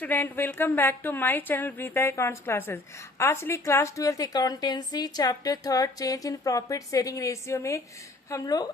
Student, welcome back to my channel ब्रीता accounts classes. आज ली class 12th accountancy chapter 3 change in profit sharing ratio में हम लोग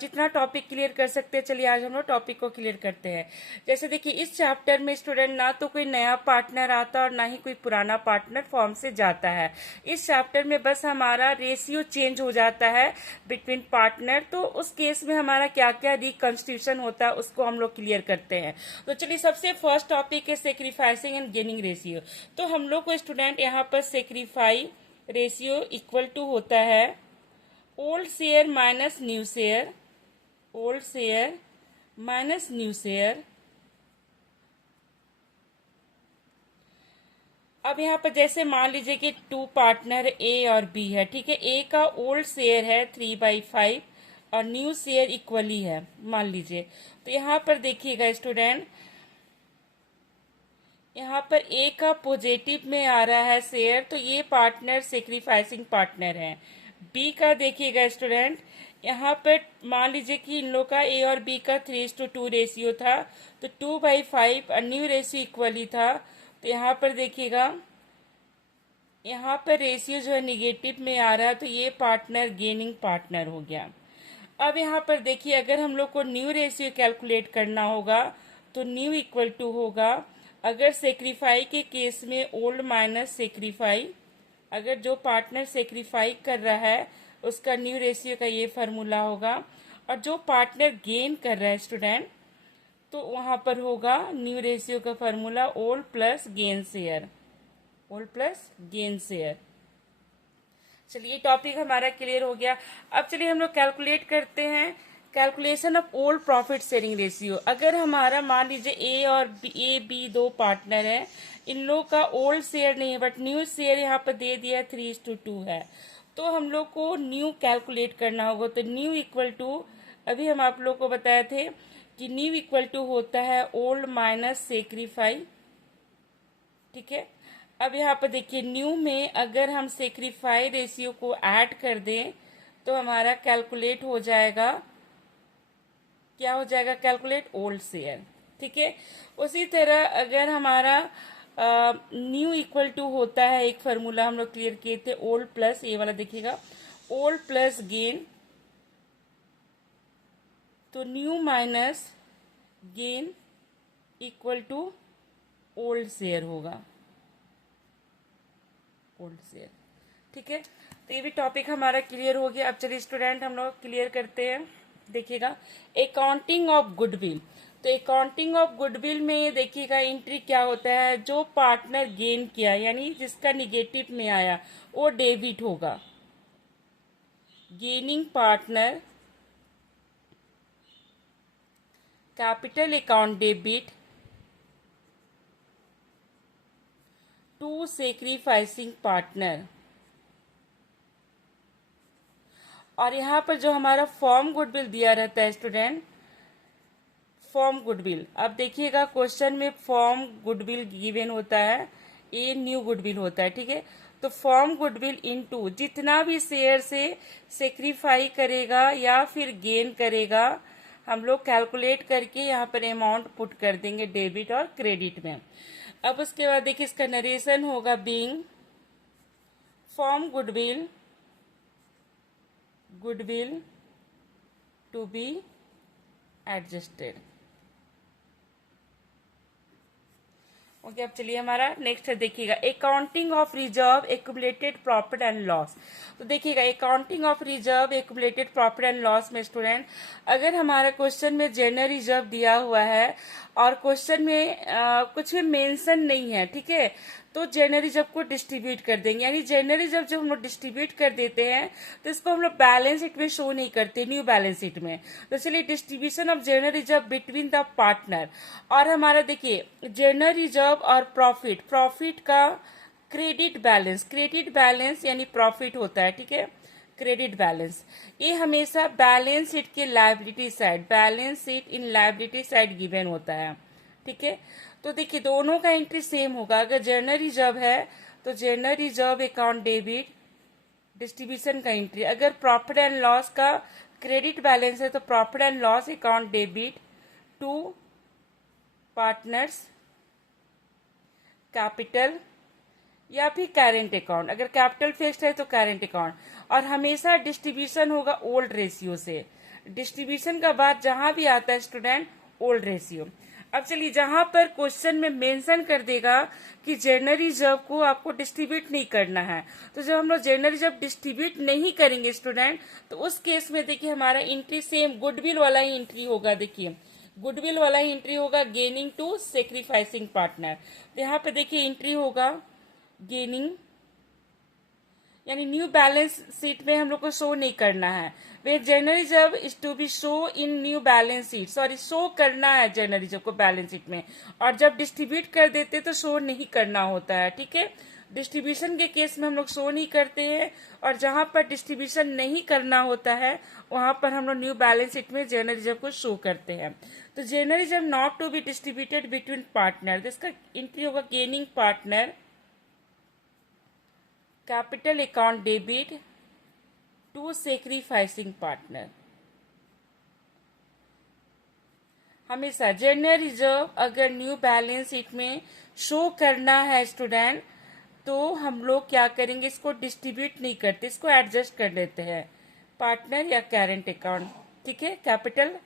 जितना टॉपिक क्लियर कर सकते हैं, चलिए आज हम लोग टॉपिक को क्लियर करते हैं। जैसे देखिए, इस चैप्टर में स्टूडेंट ना तो कोई नया पार्टनर आता और ना ही कोई पुराना पार्टनर फॉर्म से जाता है। इस चैप्टर में बस हमारा रेशियो चेंज हो जाता है बिटवीन पार्टनर, तो उस केस में हमारा क्या क्या रिकंस्टिट्यूशन होता है उसको हम लोग क्लियर करते हैं। तो चलिए, सबसे फर्स्ट टॉपिक है सेक्रीफाइसिंग एंड गेनिंग रेशियो। तो हम लोग को स्टूडेंट यहाँ पर सेक्रीफाई रेशियो इक्वल टू होता है old share minus new share, old share minus new share. अब यहाँ पर जैसे मान लीजिए कि टू पार्टनर ए और बी है, ठीक है। ए का ओल्ड शेयर है 3/5 और न्यू शेयर इक्वली है, मान लीजिए। तो यहाँ पर देखिएगा स्टूडेंट, यहाँ पर ए का पॉजिटिव में आ रहा है शेयर, तो ये पार्टनर सेक्रीफाइसिंग पार्टनर है। बी का देखिएगा स्टूडेंट, यहाँ पर मान लीजिए कि इन लोग का ए और बी का 3:2 रेशियो था, तो 2/5 और न्यू रेशियो इक्वली था। तो यहाँ पर देखिएगा, यहाँ पर रेशियो जो है निगेटिव में आ रहा है, तो ये पार्टनर गेनिंग पार्टनर हो गया। अब यहाँ पर देखिए, अगर हम लोग को न्यू रेशियो कैलकुलेट करना होगा तो न्यू इक्वल टू होगा, अगर सेक्रीफाई के केस में ओल्ड माइनस सेक्रीफाई, अगर जो पार्टनर सेक्रीफाई कर रहा है उसका न्यू रेशियो का ये फार्मूला होगा, और जो पार्टनर गेन कर रहा है स्टूडेंट, तो वहां पर होगा न्यू रेशियो का formula old plus gain share, old plus gain share. चलिए, टॉपिक हमारा क्लियर हो गया। अब चलिए हम लोग कैलकुलेट करते हैं calculation of old profit sharing ratio. अगर हमारा मान लीजिए ए और बी दो पार्टनर है, इन लोग का ओल्ड शेयर नहीं है बट न्यू शेयर यहाँ पर दे दिया 3:2 है, तो हम लोग को न्यू कैलकुलेट करना होगा। तो न्यू इक्वल टू, अभी हम आप लोग को बताए थे कि न्यू इक्वल टू होता है ओल्ड माइनस सेक्रीफाई, ठीक है। अब यहाँ पर देखिए, न्यू में अगर हम सेक्रीफाई रेशियो को ऐड कर दें तो हमारा कैलकुलेट हो जाएगा, क्या हो जाएगा कैलकुलेट ओल्ड शेयर, ठीक है। उसी तरह अगर हमारा न्यू इक्वल टू होता है, एक फार्मूला हम लोग क्लियर किए थे, ओल्ड प्लस, ये वाला देखिएगा, ओल्ड प्लस गेन, तो new minus gain equal to old share होगा, ओल्ड शेयर, ठीक है। तो ये भी टॉपिक हमारा क्लियर हो गया। अब चलिए स्टूडेंट हम लोग क्लियर करते हैं। देखिएगा, अकाउंटिंग ऑफ गुडविल। तो अकाउंटिंग ऑफ गुडविल में देखिएगा एंट्री क्या होता है, जो पार्टनर गेन किया यानी जिसका निगेटिव में आया वो डेबिट होगा। Gaining partner capital account debit to sacrificing partner. और यहाँ पर जो हमारा फॉर्म गुडविल दिया रहता है स्टूडेंट, फॉर्म गुडविल, अब देखिएगा क्वेश्चन में फॉर्म गुडविल गिवन होता है, ये न्यू गुडविल होता है, ठीक है। तो फॉर्म गुडविल इनटू जितना भी शेयर से सेक्रीफाई करेगा या फिर गेन करेगा, हम लोग कैलकुलेट करके यहाँ पर अमाउंट पुट कर देंगे डेबिट और क्रेडिट में। अब उसके बाद देखिए, इसका नरेशन होगा being form goodwill to be adjusted. Okay, अब चलिए हमारा नेक्स्ट है, देखिएगा accounting of reserve accumulated profit and loss. तो देखिएगा, accounting of reserve accumulated profit and loss में स्टूडेंट, अगर हमारा क्वेश्चन में जनरल रिजर्व दिया हुआ है और क्वेश्चन में कुछ भी मेंशन नहीं है, ठीक है, तो जनरल रिजर्व को डिस्ट्रीब्यूट कर देंगे। यानी जनरल रिजर्व जब हम लोग डिस्ट्रीब्यूट कर देते हैं तो इसको हम लोग बैलेंस शीट में शो नहीं करते, न्यू बैलेंस शीट में। तो चलिए, distribution of general reserve between the partner, और हमारा देखिए जनरल रिजर्व और प्रॉफिट का क्रेडिट बैलेंस यानी प्रॉफिट होता है, ठीक है। क्रेडिट बैलेंस ये हमेशा बैलेंस शीट के liability side, balance sheet in liability side given होता है, ठीक है। तो देखिए, दोनों का एंट्री सेम होगा। अगर जनरल रिजर्व है तो general reserve account debit distribution का एंट्री, अगर प्रॉफिट एंड लॉस का क्रेडिट बैलेंस है तो profit and loss account debit to partners capital या फिर करेंट अकाउंट। अगर कैपिटल फिक्स्ड है तो करेंट अकाउंट, और हमेशा डिस्ट्रीब्यूशन होगा ओल्ड रेशियो से। डिस्ट्रीब्यूशन का बाद जहां भी आता है स्टूडेंट ओल्ड रेशियो। अब चलिए, जहां पर क्वेश्चन में मेंशन कर देगा कि जनरल रिजर्व को आपको डिस्ट्रीब्यूट नहीं करना है, तो जब हम लोग जनरल रिजर्व डिस्ट्रीब्यूट नहीं करेंगे स्टूडेंट, तो उस केस में देखिए हमारा एंट्री सेम गुडविल वाला ही एंट्री होगा। देखिए गुडविल वाला ही एंट्री होगा, गेनिंग टू सेक्रीफाइसिंग पार्टनर। तो यहाँ पे देखिए एंट्री होगा गेनिंग, यानी न्यू बैलेंस शीट में हम लोग को शो नहीं करना है। Way general reserve is to be show in new balance sheet, sorry show करना है जनरल रिजर्व को बैलेंस शीट में, और जब डिस्ट्रीब्यूट कर देते तो शो नहीं करना होता है। ठीक है, डिस्ट्रीब्यूशन के केस में हम लोग शो नहीं करते हैं, और जहां पर डिस्ट्रीब्यूशन नहीं करना होता है वहां पर हम लोग न्यू बैलेंस शीट में जनरल रिजर्व को शो करते हैं। तो general reserve not to be distributed between partner, इसका एंट्री होगा gaining partner, capital account debit to sacrificing partner. हमेशा जनरल रिजर्व अगर न्यू बैलेंस शीट में शो करना है स्टूडेंट, तो हम लोग क्या करेंगे, इसको डिस्ट्रीब्यूट नहीं करते, इसको एडजस्ट कर लेते हैं पार्टनर या करेंट अकाउंट। ठीक है, कैपिटल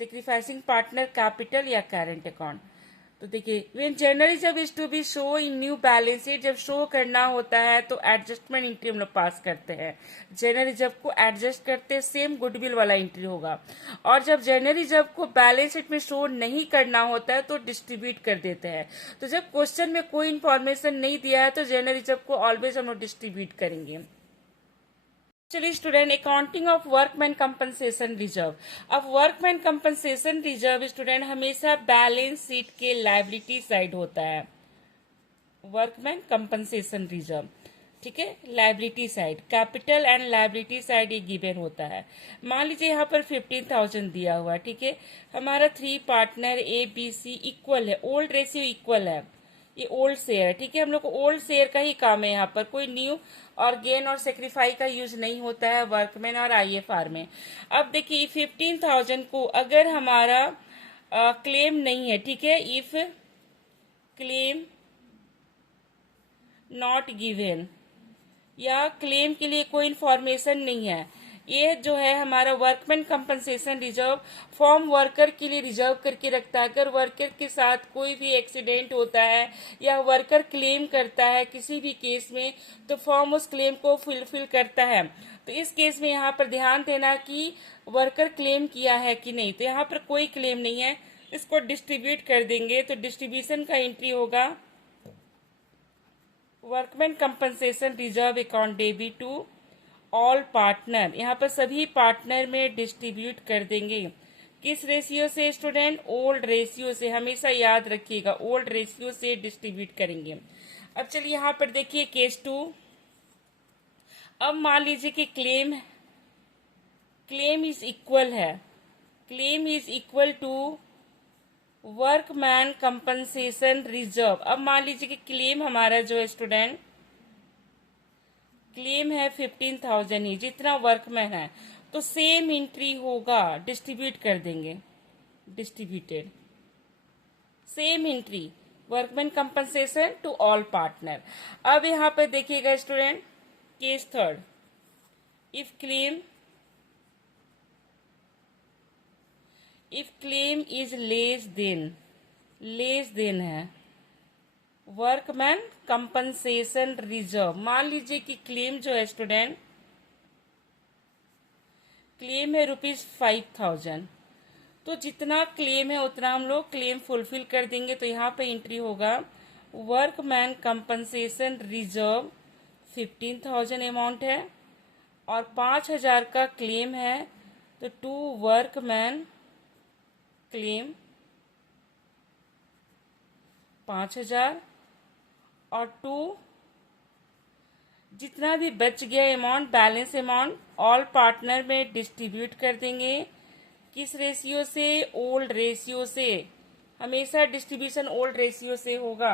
सेक्रीफाइसिंग पार्टनर कैपिटल या करेंट अकाउंट। तो देखिए when general reserve is to be show in new balance sheet, जब शो करना होता है तो एडजस्टमेंट एंट्री हम लोग पास करते हैं, जनरल रिजर्व को एडजस्ट करते हैं, सेम गुडविल वाला एंट्री होगा। और जब जनरल रिजर्व को बैलेंस शीट में शो नहीं करना होता है तो डिस्ट्रीब्यूट कर देते हैं। तो जब क्वेश्चन में कोई इंफॉर्मेशन नहीं दिया है तो जनरल रिजर्व को ऑलवेज हम लोग डिस्ट्रीब्यूट करेंगे। चलिए student, accounting of workman compensation reserve. अब वर्कमैन कंपनसेशन रिजर्व स्टूडेंट हमेशा बैलेंस शीट के लायबिलिटी साइड होता है। वर्कमैन कंपनसेशन रिजर्व, ठीक है, liability side, capital and liability side ये गिवन होता है। मान लीजिए यहाँ पर 15,000 दिया हुआ है। ठीक है, हमारा 3 partner A B C equal है, ओल्ड रेशियो इक्वल है, ये ओल्ड शेयर है। ठीक है, हम लोग को ओल्ड शेयर का ही काम है, यहाँ पर कोई न्यू और गेन और सेक्रीफाई का यूज नहीं होता है वर्कमैन और आईएफआर में। अब देखिए 15,000 को अगर हमारा क्लेम नहीं है, ठीक है, इफ क्लेम नॉट गिवन, या क्लेम के लिए कोई इंफॉर्मेशन नहीं है, ये जो है हमारा workman compensation reserve form worker के लिए रिजर्व करके रखता है। अगर वर्कर के साथ कोई भी एक्सीडेंट होता है या वर्कर क्लेम करता है किसी भी केस में, तो फॉर्म उस क्लेम को फुलफिल करता है। तो इस केस में यहाँ पर ध्यान देना कि वर्कर क्लेम किया है कि नहीं। तो यहाँ पर कोई क्लेम नहीं है, इसको डिस्ट्रीब्यूट कर देंगे। तो डिस्ट्रीब्यूशन का एंट्री होगा workman compensation reserve account debit to all partner, यहाँ पर सभी पार्टनर में डिस्ट्रीब्यूट कर देंगे। किस रेशियो से स्टूडेंट? ओल्ड रेशियो से, हमेशा याद रखिएगा ओल्ड रेशियो से डिस्ट्रीब्यूट करेंगे। अब चलिए यहाँ पर देखिए केस 2। अब मान लीजिए कि क्लेम इज इक्वल है, claim is equal to workman compensation reserve. अब मान लीजिए कि क्लेम हमारा जो है स्टूडेंट, क्लेम है 15,000 ही, जितना वर्कमैन है, तो सेम एंट्री होगा, डिस्ट्रीब्यूट कर देंगे, distributed, same entry workman compensation to all partner. अब यहाँ पर देखिएगा student case 3, if claim is less than है वर्कमैन कंपनसेशन रिजर्व। मान लीजिए कि क्लेम जो है स्टूडेंट, क्लेम है ₹5,000, तो जितना क्लेम है उतना हम लोग क्लेम फुलफिल कर देंगे। तो यहाँ पे एंट्री होगा वर्कमैन कंपनसेशन रिजर्व 15,000 अमाउंट है और 5,000 का क्लेम है, तो टू वर्कमैन क्लेम 5,000 और 2 जितना भी बच गया amount, balance amount all partner में डिस्ट्रीब्यूट कर देंगे। किस रेशियो से? ओल्ड रेशियो से, हमेशा डिस्ट्रीब्यूशन ओल्ड रेशियो से होगा।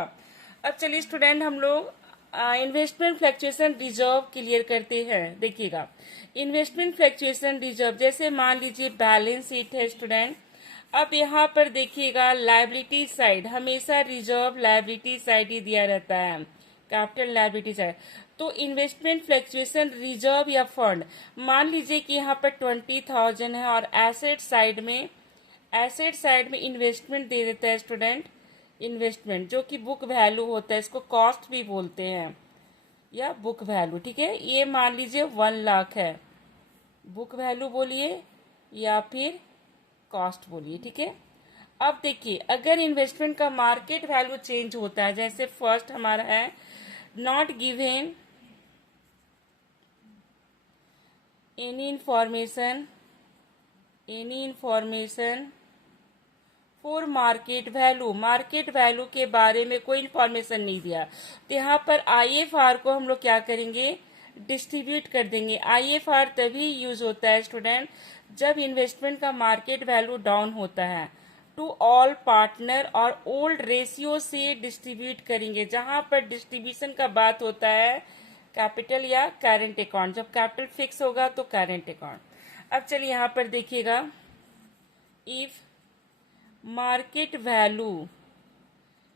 अब चलिए स्टूडेंट हम लोग इन्वेस्टमेंट फ्लक्चुएशन रिजर्व क्लियर करते हैं। देखिएगा इन्वेस्टमेंट फ्लक्चुएशन रिजर्व, जैसे मान लीजिए बैलेंस शीट है स्टूडेंट, अब यहाँ पर देखिएगा लायबिलिटी साइड, हमेशा रिजर्व लायबिलिटी साइड ही दिया रहता है, कैपिटल लायबिलिटी साइड। तो इन्वेस्टमेंट फ्लक्चुएशन रिजर्व या फंड, मान लीजिए कि यहाँ पर 20,000 है और एसेट साइड में इन्वेस्टमेंट दे देता है स्टूडेंट, इन्वेस्टमेंट जो कि बुक वैल्यू होता है, इसको कॉस्ट भी बोलते हैं या बुक वैल्यू, ठीक है। ये मान लीजिए 1 लाख है, बुक वैल्यू बोलिए या फिर कॉस्ट बोलिए, ठीक है। अब देखिए अगर इन्वेस्टमेंट का मार्केट वैल्यू चेंज होता है, जैसे फर्स्ट हमारा है not given any information for market value के बारे में कोई इंफॉर्मेशन नहीं दिया, तो यहाँ पर IFR को हम लोग क्या करेंगे, डिस्ट्रीब्यूट कर देंगे। IFR तभी यूज होता है स्टूडेंट जब इन्वेस्टमेंट का मार्केट वैल्यू डाउन होता है, टू ऑल पार्टनर और ओल्ड रेशियो से डिस्ट्रीब्यूट करेंगे। जहां पर डिस्ट्रीब्यूशन का बात होता है कैपिटल या करेंट अकाउंट, जब कैपिटल फिक्स होगा तो करेंट अकाउंट। अब चलिए यहाँ पर देखिएगा, if market value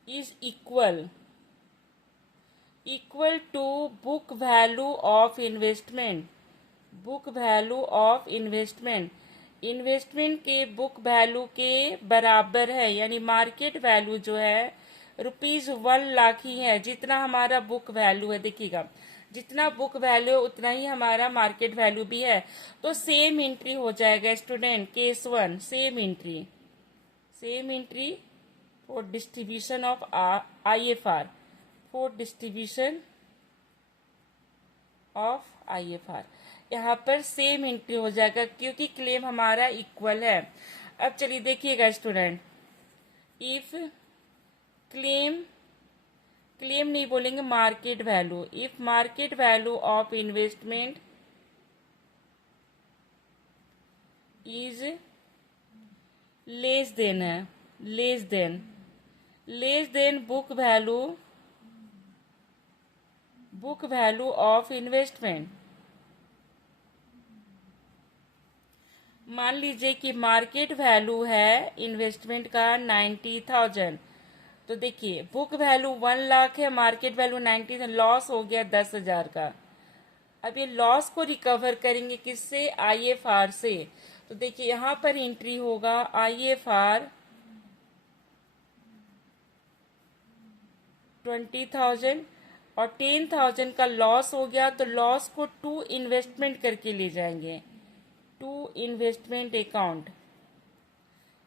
is equal to book value of investment, investment के बुक वैल्यू के बराबर है, यानी मार्केट वैल्यू जो है ₹1 लाख ही है, जितना हमारा बुक वैल्यू है, देखिएगा जितना बुक वैल्यू है उतना ही हमारा मार्केट वैल्यू भी है, तो सेम एंट्री हो जाएगा student. Case 1 same entry for distribution of IFR, for distribution of IFR, यहाँ पर सेम एंट्री हो जाएगा क्योंकि क्लेम हमारा इक्वल है। अब चलिए देखिएगा स्टूडेंट, इफ क्लेम नहीं बोलेंगे, market value, if market value of investment is less then book value of investment. मान लीजिए कि मार्केट वैल्यू है इन्वेस्टमेंट का 90,000, तो देखिए बुक वैल्यू 1 लाख है, मार्केट वैल्यू 90, लॉस हो गया 10,000 का। अब ये लॉस को रिकवर करेंगे किससे, IFR से। तो देखिए यहाँ पर एंट्री होगा IFR 20,000 और 10,000 का लॉस हो गया, तो लॉस को टू इन्वेस्टमेंट करके ले जाएंगे, टू इन्वेस्टमेंट अकाउंट।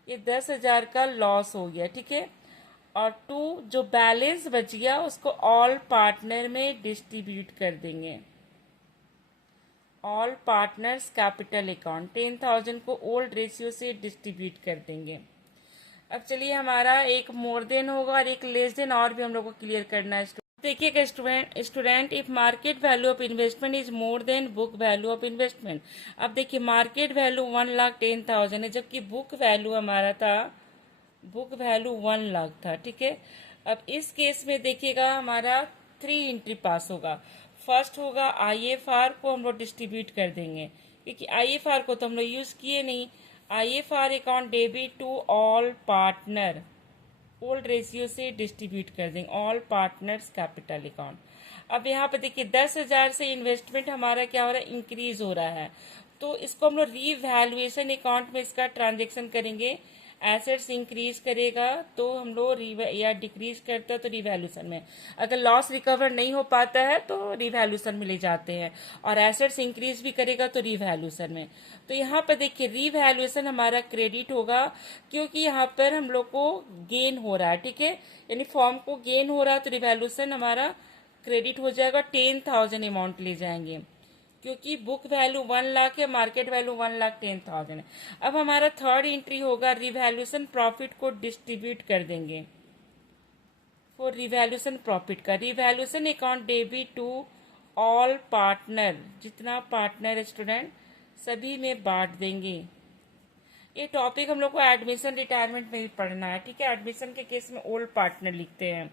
ये 10,000 का लॉस हो गया, ठीक है। और टू जो बैलेंस बच गया उसको ऑल पार्टनर में डिस्ट्रीब्यूट कर देंगे, ऑल पार्टनर्स कैपिटल अकाउंट। 10,000 को ओल्ड रेशियो से डिस्ट्रीब्यूट कर देंगे। अब चलिए हमारा एक मोर देन होगा और एक लेस देन और भी हम लोग को क्लियर करना है। देखिएगा student, if market value of investment is more than book value of investment. अब देखिए मार्केट वैल्यू 1,10,000 है, जबकि बुक वैल्यू हमारा था, बुक वैल्यू 1 लाख था, ठीक है। अब इस केस में देखिएगा हमारा 3 एंट्री पास होगा। फर्स्ट होगा IFR को हम लोग डिस्ट्रीब्यूट कर देंगे, क्योंकि IFR को तो हम लोग यूज किए नहीं। IFR account debit to all partner, old ratio से डिस्ट्रीब्यूट कर देंगे, ऑल पार्टनर्स कैपिटल अकाउंट। अब यहाँ पे देखिए 10,000 से इन्वेस्टमेंट हमारा क्या हो रहा है, इंक्रीज हो रहा है, तो इसको हम लोग रीवैल्यूएशन अकाउंट में इसका ट्रांजेक्शन करेंगे। एसेट्स इंक्रीज करेगा तो हम लोग या डिक्रीज करता है तो रिवैल्यूशन में, अगर लॉस रिकवर नहीं हो पाता है तो रिवैल्यूशन में ले जाते हैं, और एसेट्स इंक्रीज भी करेगा तो रिवैल्यूशन में। तो यहाँ पर देखिए रिवैल्यूएशन हमारा क्रेडिट होगा, क्योंकि यहाँ पर हम लोग को गेन हो रहा है, ठीक है, यानी फॉर्म को गेन हो रहा है, तो रिवैल्यूएशन हमारा क्रेडिट हो जाएगा। 10,000 अमाउंट ले जाएंगे, क्योंकि बुक वैल्यू 1 लाख है, मार्केट वैल्यू 1,10,000 है। अब हमारा थर्ड एंट्री होगा, रिवैल्यूएशन प्रॉफिट को डिस्ट्रीब्यूट कर देंगे, फॉर रिवैल्यूएशन प्रॉफिट का revaluation account debit to all partner, जितना पार्टनर है स्टूडेंट सभी में बांट देंगे। ये टॉपिक हम लोग को एडमिशन रिटायरमेंट में भी पढ़ना है, ठीक है। एडमिशन के केस में ओल्ड पार्टनर लिखते हैं।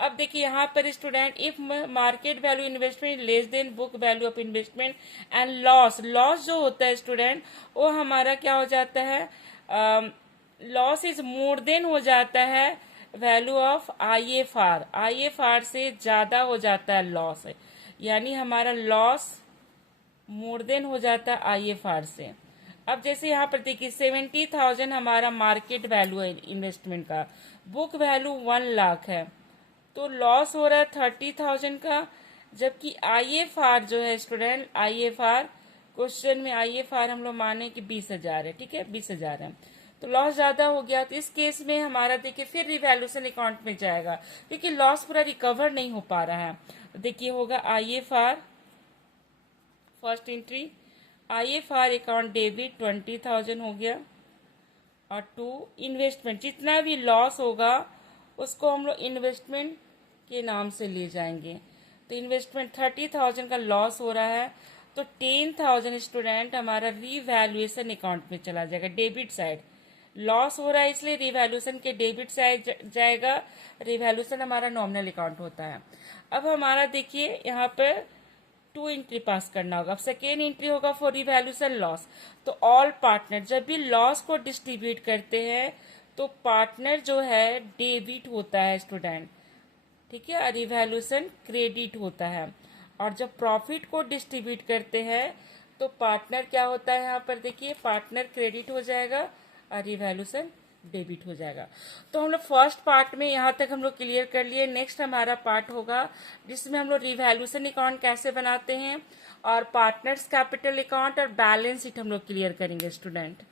अब देखिए यहाँ पर student, if market value investment less than book value of investment and loss जो होता है स्टूडेंट, वो हमारा क्या हो जाता है, लॉस इज मोर देन हो जाता है वैल्यू ऑफ IFR से ज्यादा हो जाता है लॉस, यानी हमारा लॉस मोर देन हो जाता है IFR से। अब जैसे यहाँ पर देखिए 70,000 हमारा मार्केट वैल्यू है इन्वेस्टमेंट का, बुक वैल्यू 1 लाख है, तो लॉस हो रहा है 30,000 का, जबकि IFR जो है स्टूडेंट, IFR क्वेश्चन में IFR हम लोग माने कि 20,000 है, ठीक है 20,000 है, तो लॉस ज्यादा हो गया। तो इस केस में हमारा देखिए फिर रिवैल्यूएशन अकाउंट में जाएगा, क्योंकि लॉस पूरा रिकवर नहीं हो पा रहा है। तो देखिए होगा IFR first entry, IFR account debit 20,000 हो गया, और टू इन्वेस्टमेंट, जितना भी लॉस होगा उसको हम लोग इन्वेस्टमेंट के नाम से ले जाएंगे। तो इन्वेस्टमेंट 30,000 का लॉस हो रहा है, तो 10,000 स्टूडेंट हमारा रिवैल्यूएशन अकाउंट में चला जाएगा, डेबिट साइड। लॉस हो रहा है इसलिए रिवैल्यूएशन के डेबिट साइड जाएगा, रिवैल्यूएशन हमारा नॉमिनल अकाउंट होता है। अब हमारा देखिए यहाँ पर 2 एंट्री पास करना होगा। अब सेकेंड एंट्री होगा फॉर रिवैल्यूएशन लॉस। तो ऑल पार्टनर जब भी लॉस को डिस्ट्रीब्यूट करते हैं तो पार्टनर जो है डेबिट होता है स्टूडेंट, ठीक है, रिवैल्यूएशन क्रेडिट होता है। और जब प्रॉफिट को डिस्ट्रीब्यूट करते हैं तो पार्टनर क्या होता है, यहाँ पर देखिए पार्टनर क्रेडिट हो जाएगा और रिवैल्यूएशन डेबिट हो जाएगा। तो हम लोग फर्स्ट पार्ट में यहाँ तक हम लोग क्लियर कर लिए। नेक्स्ट हमारा पार्ट होगा जिसमें हम लोग रिवैल्यूएशन अकाउंट कैसे बनाते हैं और पार्टनर्स कैपिटल अकाउंट और बैलेंस शीट हम लोग क्लियर करेंगे स्टूडेंट।